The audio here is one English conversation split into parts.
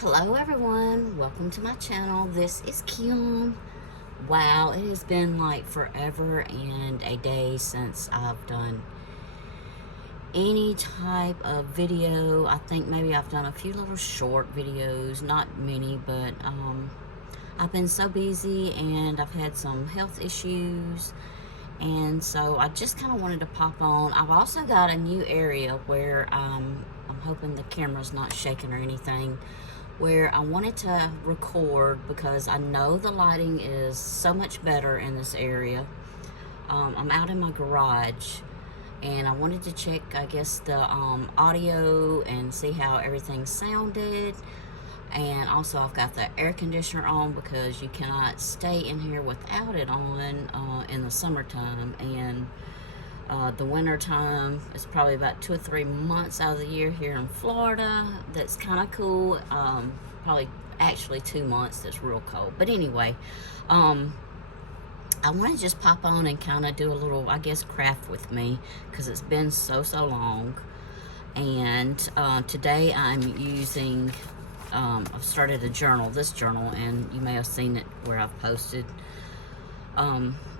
Hello everyone, welcome to my channel. This is Kim. Wow, it has been like forever and a day since I've done any type of video. I think maybe I've done a few little short videos, not many, but I've been so busy and I've had some health issues, and so I just kind of wanted to pop on. I've also got a new area where I'm hoping the camera's not shaking or anything, where I wanted to record because I know the lighting is so much better in this area. I'm out in my garage and I wanted to check, I guess, the audio and see how everything sounded. And also I've got the air conditioner on because you cannot stay in here without it on in the summertime. And the winter time is probably about 2 or 3 months out of the year here in Florida. That's kind of cool. Probably actually 2 months that's real cold. But anyway, I want to just pop on and kind of do a little, I guess, craft with me because it's been so long. And today I'm using, I've started a journal, this journal, and you may have seen it where I've posted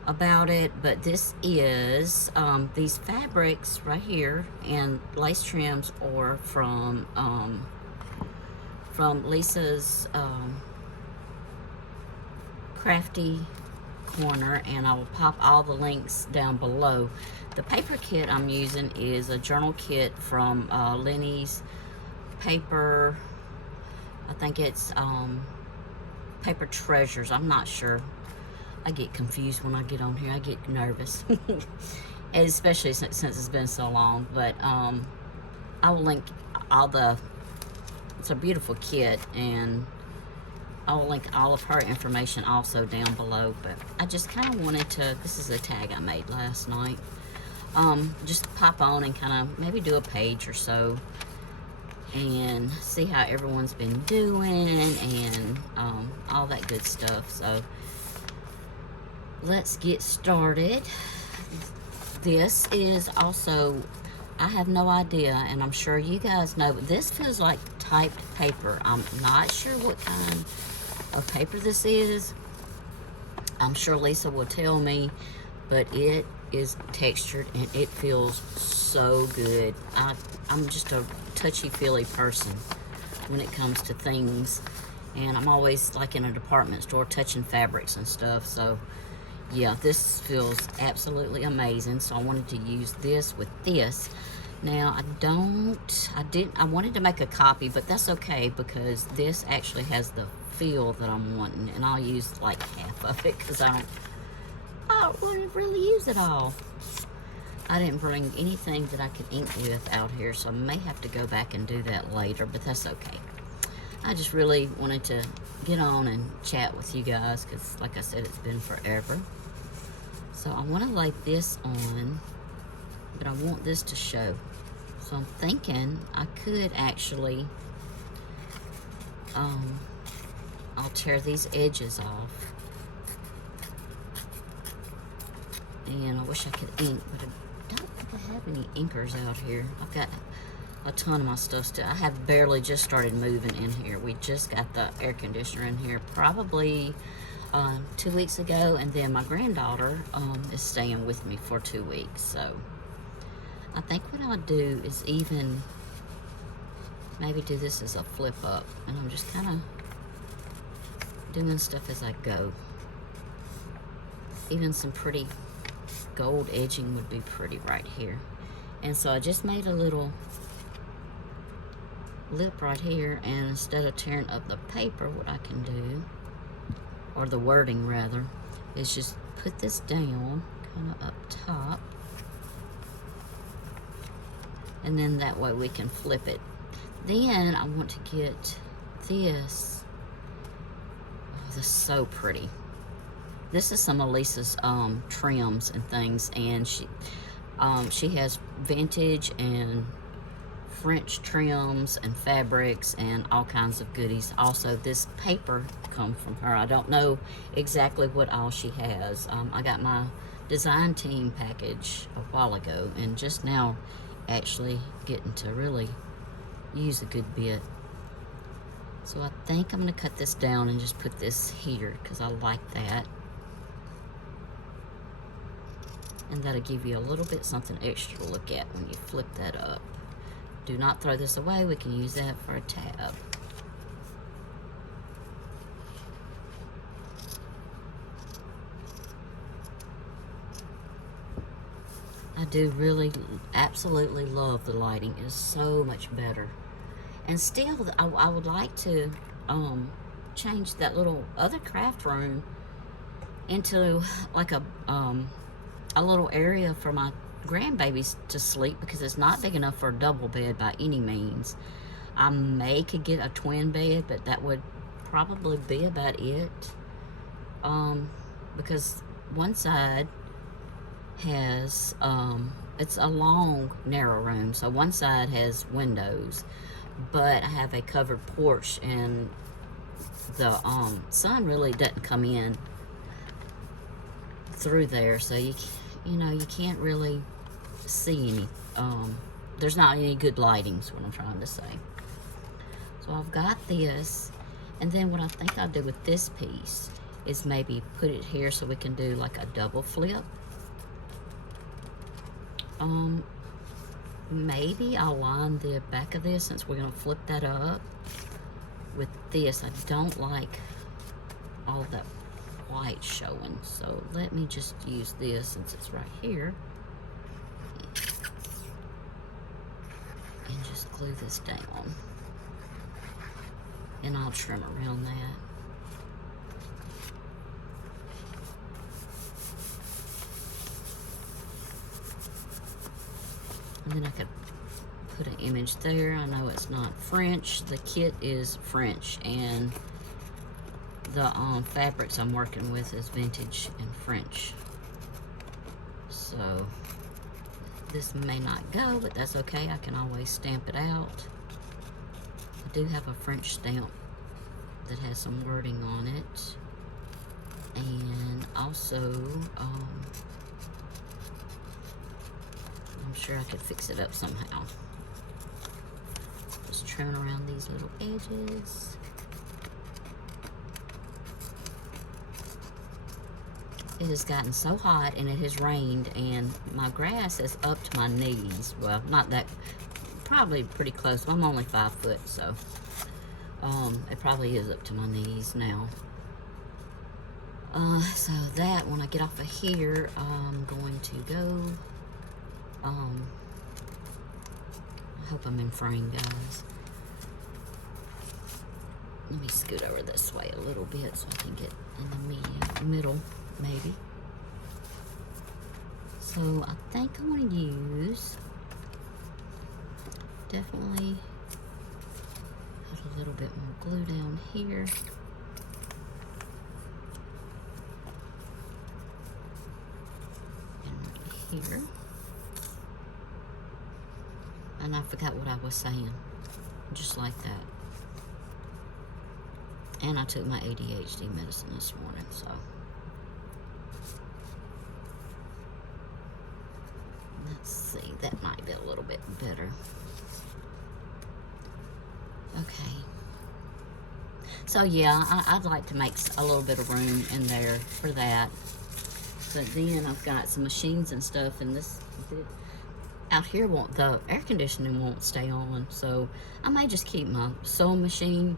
about it, but this is these fabrics right here and lace trims or from Lisa's Crafty Corner, and I will pop all the links down below. The paper kit I'm using is a journal kit from Lenny's Paper. I think it's Paper Treasures. I'm not sure. I get confused when I get on here. I get nervous, especially since it's been so long. But I will link all the. It's a beautiful kit, and I will link all of her information also down below. But I just kind of wanted to. This is a tag I made last night. Just pop on and kind of maybe do a page or so, and see how everyone's been doing and all that good stuff. So let's get started. This is also, I have no idea, and I'm sure you guys know, but this feels like typed paper. I'm not sure what kind of paper this is. I'm sure Lisa will tell me, but it is textured and it feels so good. I'm just a touchy-feely person when it comes to things, and I'm always like in a department store touching fabrics and stuff. So yeah, this feels absolutely amazing. So I wanted to use this with this. Now I wanted to make a copy, but that's okay because this actually has the feel that I'm wanting, and I'll use like half of it because I don't really use it all. I didn't bring anything that I could ink with out here, so I may have to go back and do that later, but that's okay. I just really wanted to get on and chat with you guys because, like I said, it's been forever. So I want to lay this on, but I want this to show. So I'm thinking I could actually, I'll tear these edges off. And I wish I could ink, but I don't think I have any inkers out here. I've got a ton of my stuff still. I have barely just started moving in here. We just got the air conditioner in here probably 2 weeks ago, and then my granddaughter is staying with me for 2 weeks. So I think what I'll do is even maybe do this as a flip up, and I'm just kind of doing stuff as I go. Even some pretty gold edging would be pretty right here. And so I just made a little lip right here, and instead of tearing up the paper, what I can do, or the wording rather, is just put this down kind of up top, and then that way we can flip it. Then I want to get this. Oh, this is so pretty. This is some of Lisa's trims and things, and she has vintage and French trims and fabrics and all kinds of goodies. Also, this paper comes from her. I don't know exactly what all she has. I got my design team package a while ago, and just now actually getting to really use a good bit. So I think I'm going to cut this down and just put this here because I like that. And that'll give you a little bit something extra to look at when you flip that up. Do not throw this away. We can use that for a tab. I do really absolutely love the lighting. It's so much better. And still, I would like to change that little other craft room into like a little area for my grandbabies to sleep, because it's not big enough for a double bed by any means. I could get a twin bed, but that would probably be about it. Because one side has, it's a long, narrow room, so one side has windows, but I have a covered porch, and the sun really doesn't come in through there, so you know, you can't really see any, there's not any good lighting is what I'm trying to say. So I've got this, and then what I think I'll do with this piece is maybe put it here so we can do like a double flip. Maybe I'll line the back of this, since we're gonna flip that up, with this. I don't like all that white showing, so let me just use this since it's right here, and just glue this down, and I'll trim around that. And then I could put an image there. I know it's not French. The kit is French, and the fabrics I'm working with is vintage and French. So this may not go, but that's okay. I can always stamp it out. I do have a French stamp that has some wording on it. And also, I'm sure I could fix it up somehow. Just trimming around these little edges. It has gotten so hot, and it has rained, and my grass is up to my knees. Well, not that, probably pretty close. I'm only 5 foot, so it probably is up to my knees now. So that, when I get off of here, I'm going to go, I hope I'm in frame, guys. Let me scoot over this way a little bit so I can get in the middle, maybe. So I think I'm going to use, definitely put a little bit more glue down here. And right here. And I forgot what I was saying. Just like that. And I took my ADHD medicine this morning, so. Let's see, that might be a little bit better. Okay. So yeah, I'd like to make a little bit of room in there for that. But then I've got some machines and stuff, and this out here the air conditioning won't stay on, so I may just keep my sewing machine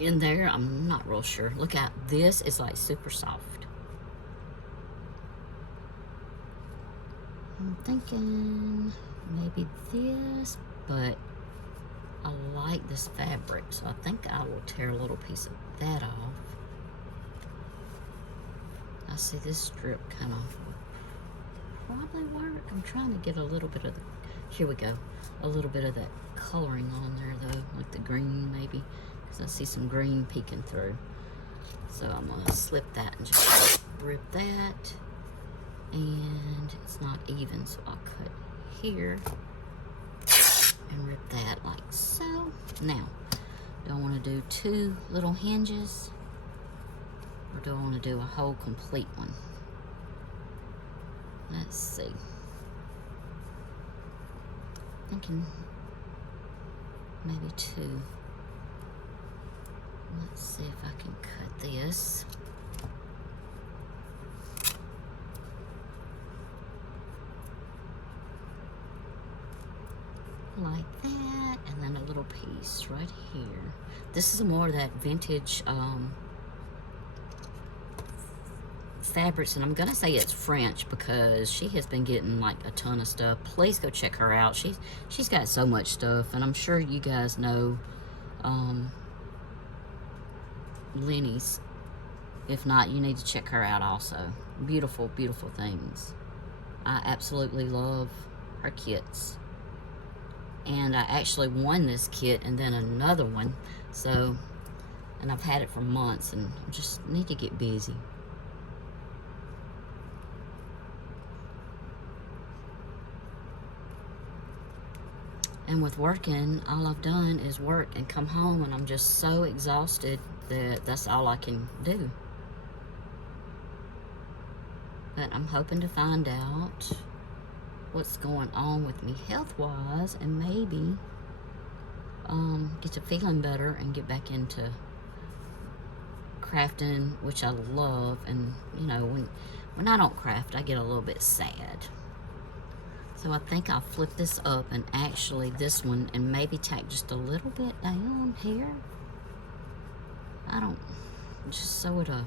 in there. I'm not real sure. Look at this, it's like super soft. I'm thinking maybe this, but I like this fabric, so I think I will tear a little piece of that off. I see this strip kind of probably work. I'm trying to get a little bit of the, here we go, a little bit of that coloring on there though, like the green maybe, because I see some green peeking through. So I'm gonna slip that and just rip that, and it's not even, so I'll cut here and rip that like so. Now, do I want to do 2 little hinges, or do I want to do a whole complete one? Let's see. Thinking maybe 2. Let's see if I can cut this. Like that, and then a little piece right here. This is more of that vintage fabrics, and I'm gonna say it's French because she has been getting like a ton of stuff. Please go check her out. She's got so much stuff, and I'm sure you guys know Lenny's. If not, you need to check her out also. Beautiful, beautiful things. I absolutely love her kits. And I actually won this kit and then another one. So, and I've had it for months and just need to get busy. And with working, all I've done is work and come home, and I'm just so exhausted that that's all I can do. But I'm hoping to find out what's going on with me health-wise, and maybe get to feeling better and get back into crafting, which I love. And you know, when I don't craft, I get a little bit sad. So I think I'll flip this up, and actually this one, and maybe tack just a little bit down here. I don't, just so it'll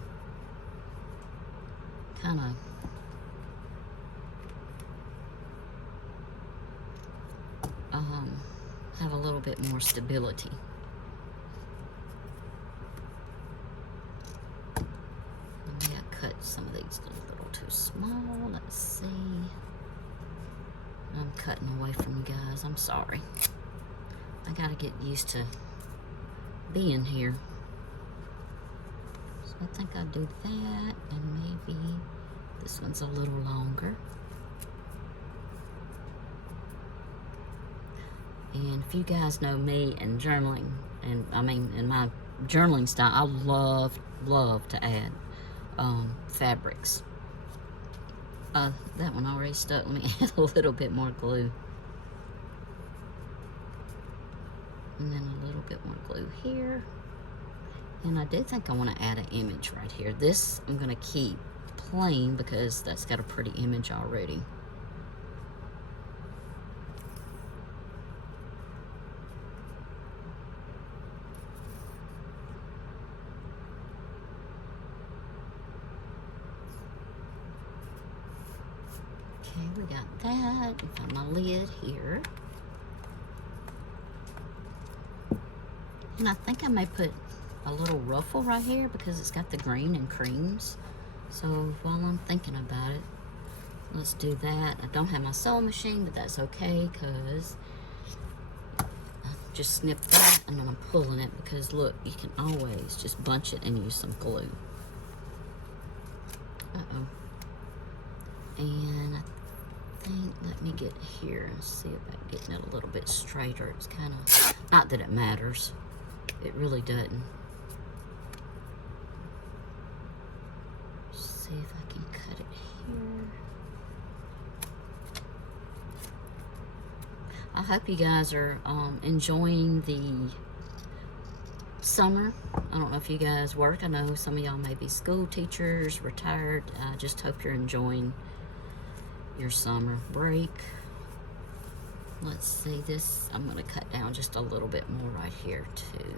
kind of have a little bit more stability. Maybe I cut some of these a little too small. Let's see. I'm cutting away from you guys. I'm sorry. I gotta get used to being here. So I think I'll do that, and maybe this one's a little longer. And if you guys know me and journaling, and I mean in my journaling style, I love to add fabrics. That one already stuck. Let me add a little bit more glue. And then a little bit more glue here. And I do think I want to add an image right here. This I'm going to keep plain because that's got a pretty image already. Okay, we got that. We found my lid here. And I think I may put a little ruffle right here because it's got the green and creams. So while I'm thinking about it, let's do that. I don't have my sewing machine, but that's okay because I just snip that and then I'm pulling it because look, you can always just bunch it and use some glue. Uh-oh. And I think, let me get here and see about getting it a little bit straighter. It's kind of, not that it matters. It really doesn't. See if I can cut it here. I hope you guys are enjoying the summer. I don't know if you guys work. I know some of y'all may be school teachers, retired. I just hope you're enjoying your summer break. Let's see, this I'm going to cut down just a little bit more right here too.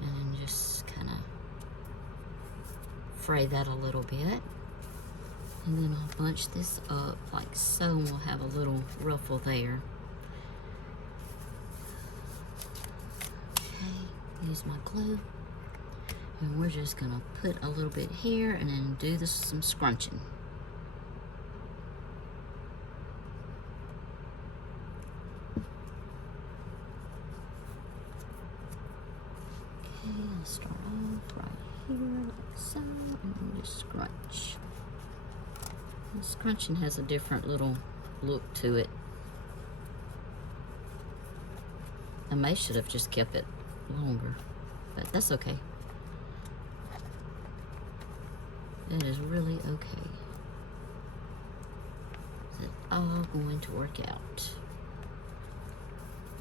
And then just kind of fray that a little bit. And then I'll bunch this up like so, and we'll have a little ruffle there. Okay, use my glue. And we're just going to put a little bit here and then do this some scrunching. Okay, I'll start off right here like so, and then just scrunch. And scrunching has a different little look to it. I may should have just kept it longer, but that's okay. That is really okay. It's all going to work out.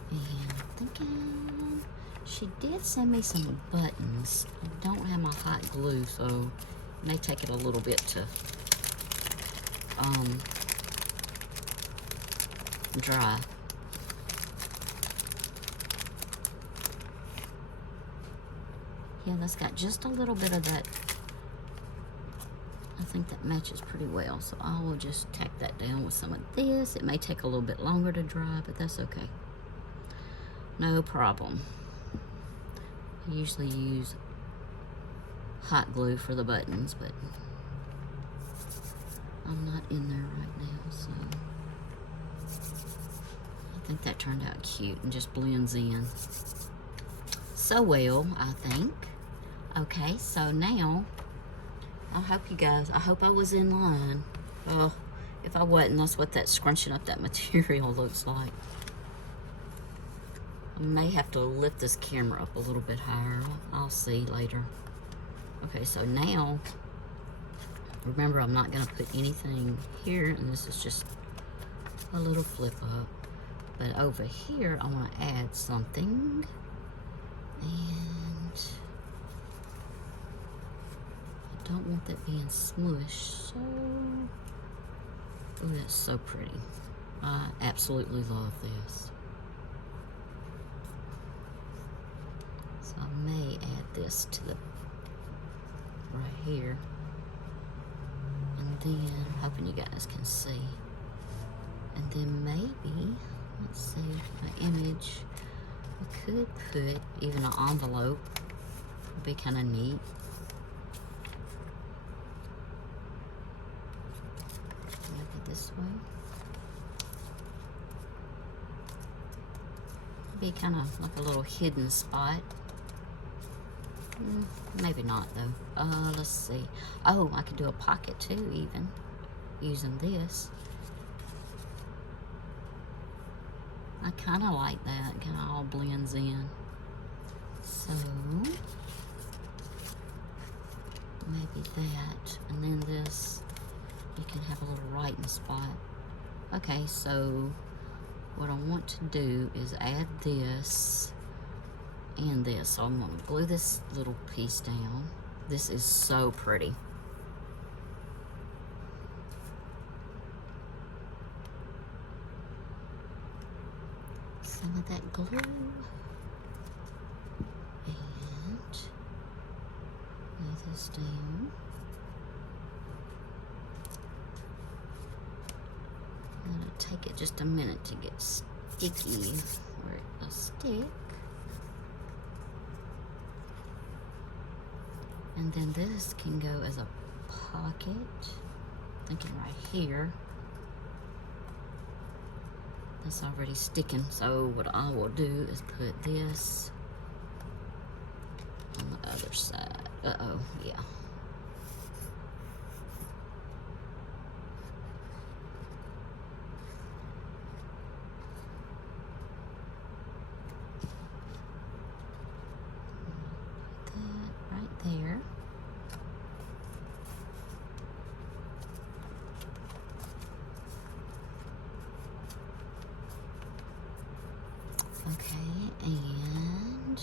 And I'm thinking And she did send me some buttons. I don't have my hot glue, so it may take it a little bit to dry. Yeah, that's got just a little bit of that. I think that matches pretty well, so I will just tack that down with some of this. It may take a little bit longer to dry, but that's okay. No problem. I usually use hot glue for the buttons, but I'm not in there right now, so I think that turned out cute and just blends in so well, I think. Okay, so now I hope you guys, I hope I was in line. Well, if I wasn't, that's what that scrunching up that material looks like. I may have to lift this camera up a little bit higher. I'll see later. Okay, so now, remember, I'm not going to put anything here, and this is just a little flip up. But over here, I want to add something. And I don't want that being smushed, so... Oh, that's so pretty. I absolutely love this. So I may add this to the right here. And then, I'm hoping you guys can see. And then maybe, let's see, my image, I could put even an envelope. Would be kind of neat. Maybe this way. Be kind of like a little hidden spot. Maybe not though. Let's see. Oh, I could do a pocket too, even using this. I kind of like that. It kind of all blends in. So maybe that, and then this. You can have a little writing spot. Okay, so what I want to do is add this and this. So I'm going to glue this little piece down. This is so pretty. Some of that glue. And lay this down. It'll take it just a minute to get sticky where it will stick. And then this can go as a pocket. Thinking right here. That's already sticking, so what I will do is put this on the other side. Uh-oh, yeah. There. Okay, and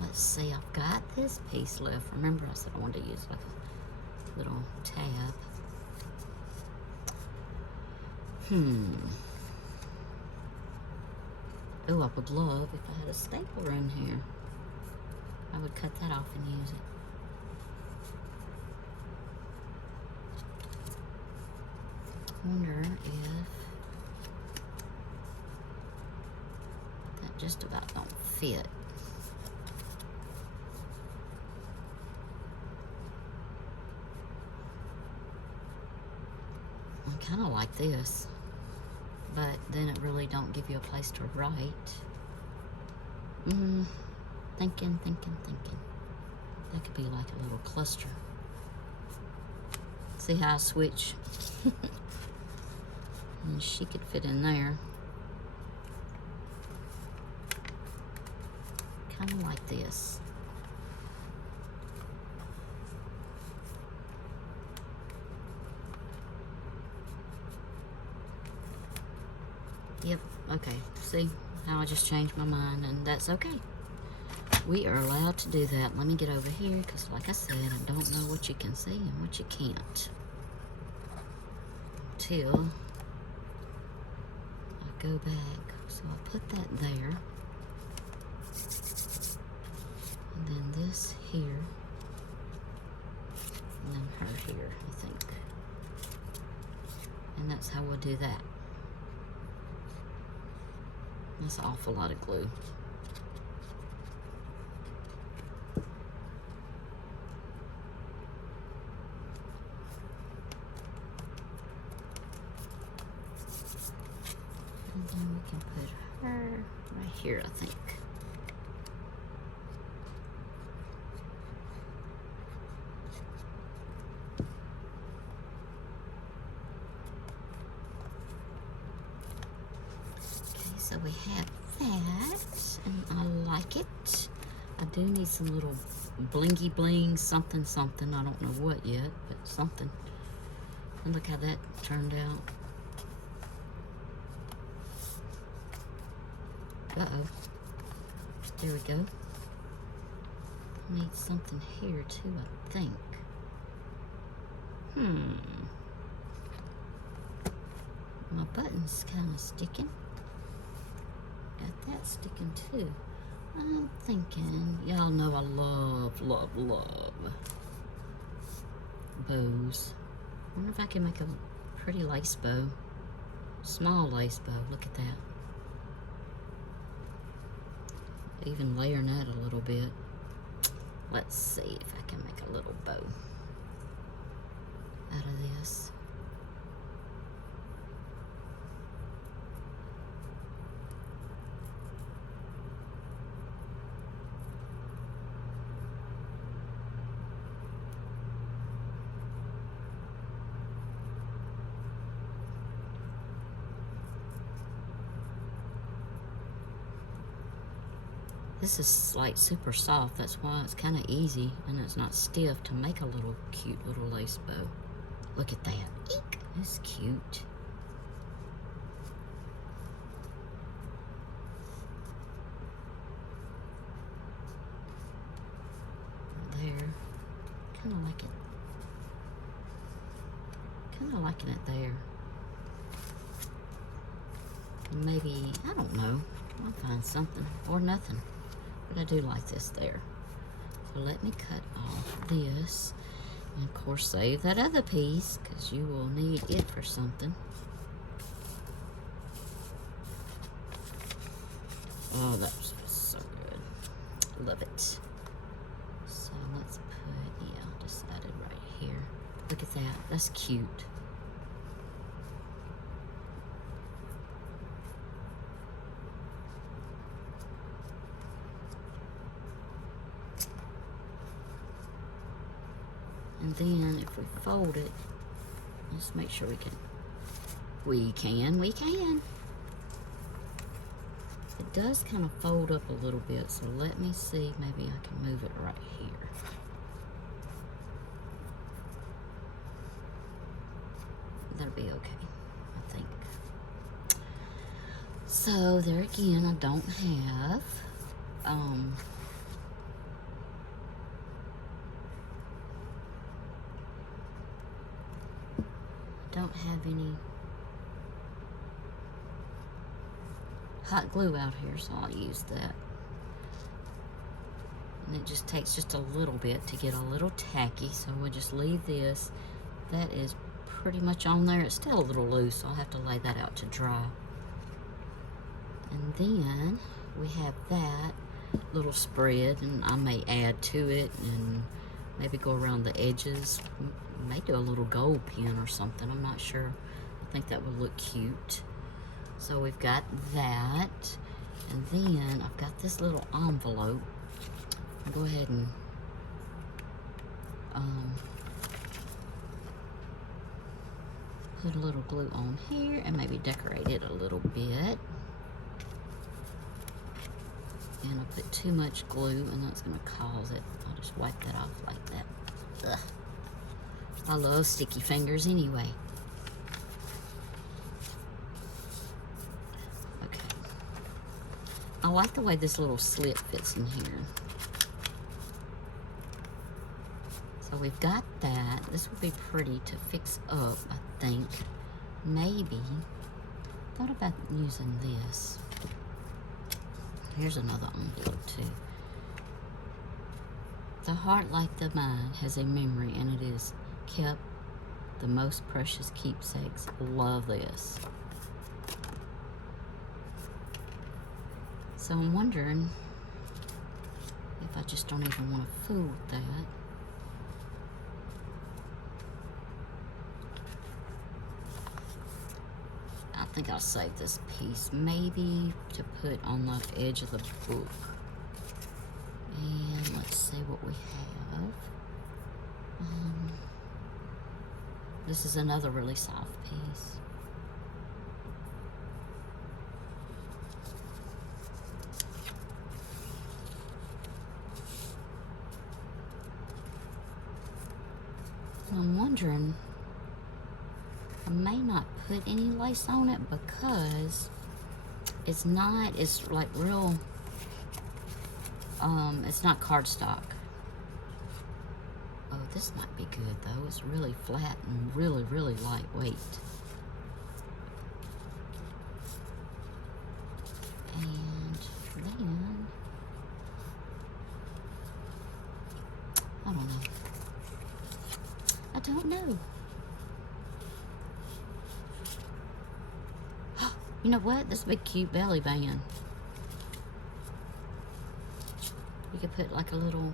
let's see, I've got this piece left. Remember I said I wanted to use like a little tab. Oh, I would love if I had a stapler in here. I would cut that off and use it. I wonder if that just about don't fit. I kind of like this, but then it really don't give you a place to write. Thinking. That could be like a little cluster. See how I switch? And she could fit in there. Kind of like this. Yep, okay, see? how I just changed my mind, and that's okay. We are allowed to do that. Let me get over here, because like I said, I don't know what you can see and what you can't. Till I go back. So I put that there. And then this here. And then her here, I think. And that's how we'll do that. That's an awful lot of glue. And then we can put her right here, I think. Okay, so we have that, and I like it. I do need some little blingy bling, something. I don't know what yet, but something. And look how that turned out. Uh-oh. There we go. Need something here too, I think. My button's kind of sticking. Got that sticking too. I'm thinking, y'all know I love bows. I wonder if I can make a pretty lace bow. Small lace bow, look at that. Even layering that a little bit. Let's see if I can make a little bow out of this. This is like super soft, that's why it's kind of easy and it's not stiff to make a little cute little lace bow. Look at that. Eek! It's cute. There. Kind of like it. Kind of liking it there. Maybe, I don't know. I'll find something or nothing. But I do like this there. So let me cut off this. And of course save that other piece because you will need it for something. Oh, that was so good. Love it. So let's put, yeah, I decided right here. Look at that. That's cute. And then if we fold it, let's make sure we can. It does kind of fold up a little bit, so let me see, maybe I can move it right here. That'll be okay, I think. So there again, I don't have, any hot glue out here, so I'll use that. And it just takes just a little bit to get a little tacky, so we'll just leave this. That is pretty much on there. It's still a little loose, so I'll have to lay that out to dry. And then we have that little spread, and I may add to it and maybe go around the edges. May do a little gold pin or something, I'm not sure. I think that would look cute. So we've got that, and then I've got this little envelope. I'll go ahead and put a little glue on here and maybe decorate it a little bit. And I put too much glue and that's going to cause it. I'll just wipe that off like that. Ugh. I love sticky fingers anyway. Okay. I like the way this little slit fits in here. So we've got that. This would be pretty to fix up, I think. Maybe. Thought about using this. Here's another envelope too. The heart, like the mind, has a memory, and it is kept the most precious keepsakes. Love this. So I'm wondering if I just don't even want to fool with that. I think I'll save this piece maybe to put on the edge of the book. And let's see what we have. This is another really soft piece. I'm wondering, I may not put any lace on it because it's like real, it's not cardstock. Oh, this might be good though. It's really flat and really, really lightweight. And then, I don't know. I don't know. You know what? This would be a cute belly band. You could put like a little,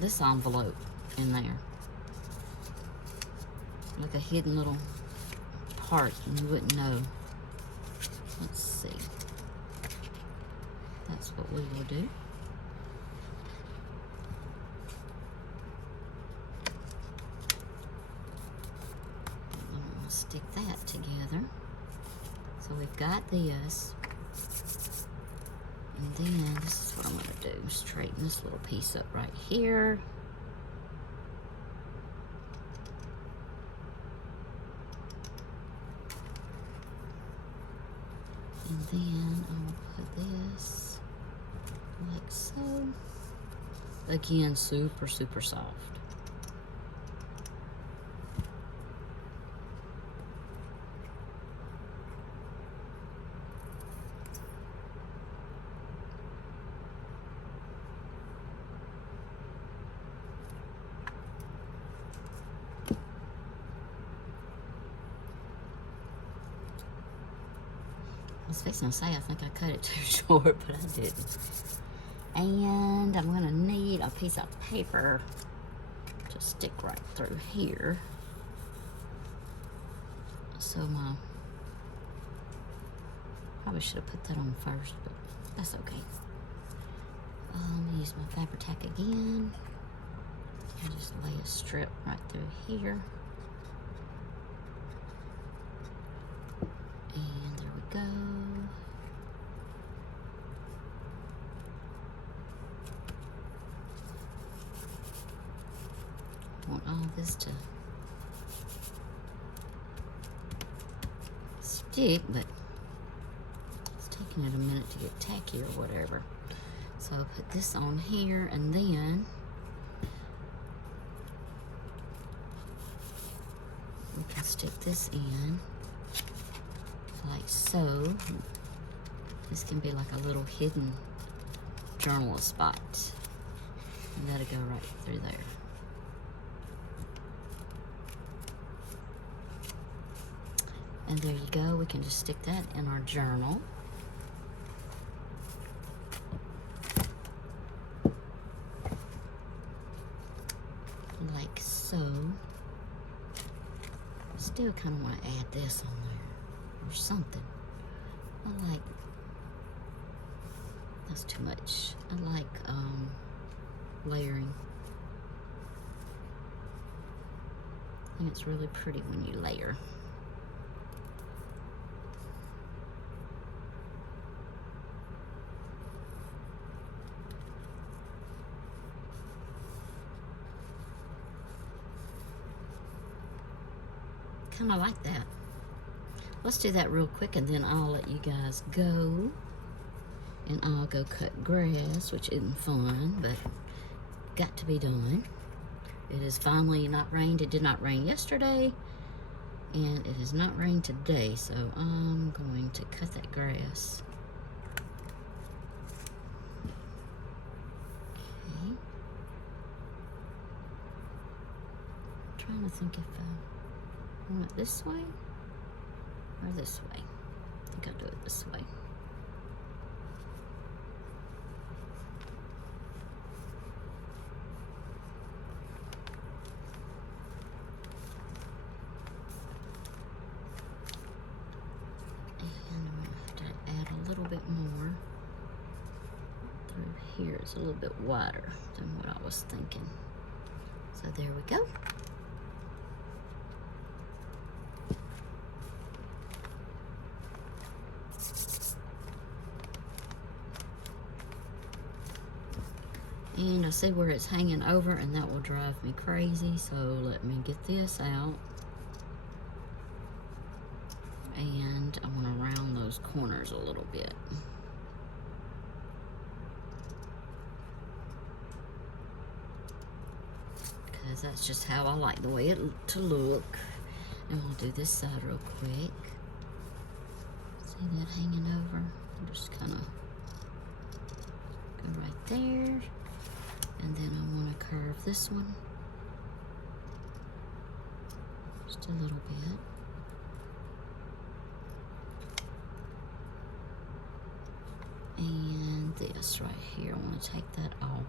this envelope in there. Like a hidden little part and you wouldn't know. Let's see. That's what we will do. I'm gonna stick that together. So we've got this. And then this is what I'm going to do. Straighten this little piece up right here. And then I'm going to put this like so. Again, super, super soft. I was fixing to say, I think I cut it too short, but I didn't. And I'm gonna need a piece of paper to stick right through here. So probably should have put that on first, but that's okay. I'm gonna use my Fabri-Tac again. And just lay a strip right through here. And there we go. I want all this to stick, but it's taking it a minute to get tacky or whatever. So I'll put this on here, and then we can stick this in like so. This can be like a little hidden journal spot. And that'll go right through there. And there you go. We can just stick that in our journal. Like so. Still kind of want to add this on there or something. I like, that's too much. I like layering. I think it's really pretty when you layer. Kind of like that. Let's do that real quick and then I'll let you guys go. and I'll go cut grass, which isn't fun, but got to be done. It has finally not rained. It did not rain yesterday, and it has not rained today, so I'm going to cut that grass. Okay. I'm trying to think if I want it this way or this way. I think I'll do it this way. A little bit more through here. It's a little bit wider than what I was thinking. So there we go. And I see where it's hanging over, and that will drive me crazy. So let me get this out. And I want to round those corners a little bit. Because that's just how I like the way it to look. And we'll do this side real quick. See that hanging over? I'll just kind of go right there. And then I want to curve this one just a little bit. And this right here, I want to take that off.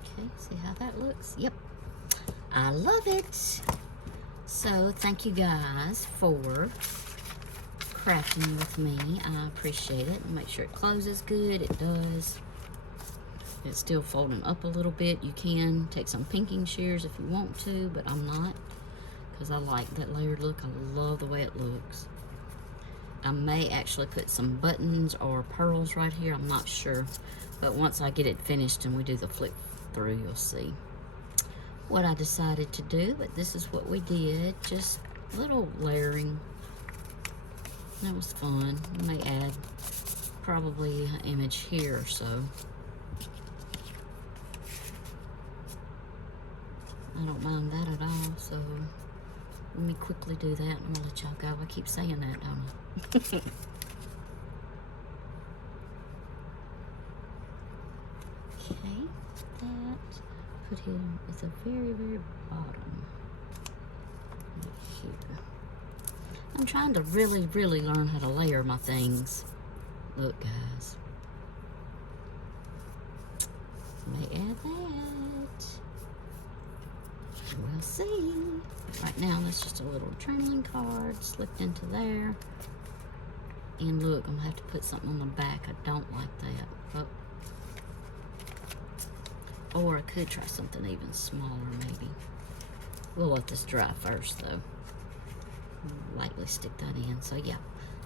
Okay, see how that looks? Yep, I love it. So thank you guys for crafting with me. I appreciate it. Make sure it closes good. It does. It's still folding up a little bit. You can take some pinking shears if you want to, but I'm not, because I like that layered look. I love the way it looks. I may actually put some buttons or pearls right here. I'm not sure. But once I get it finished and we do the flip through, you'll see what I decided to do. But this is what we did. Just a little layering. That was fun. I may add probably an image here or so. I don't mind that at all, so let me quickly do that and I'm gonna let y'all go. I keep saying that, don't I? Okay, that, put him at the very, very bottom, right here. I'm trying to really, really learn how to layer my things. Look, guys. May add that. We'll see. Right now, that's just a little journaling card slipped into there. And look, I'm gonna have to put something on the back. I don't like that. Oh. Or I could try something even smaller, maybe. We'll let this dry first, though. Lightly stick that in. So yeah,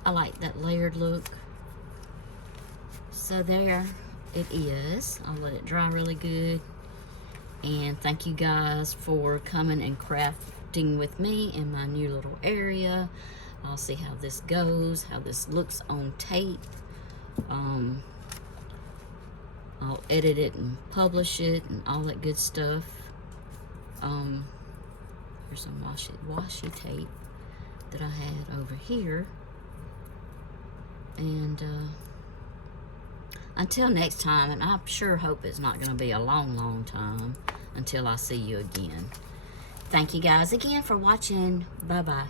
I like that layered look. So there it is. I'll let it dry really good. And thank you guys for coming and crafting with me in my new little area. I'll see how this goes, how this looks on tape. I'll edit it and publish it and all that good stuff. There's some washi tape that I had over here. And until next time, and I sure hope it's not going to be a long, long time until I see you again. Thank you guys again for watching. Bye-bye.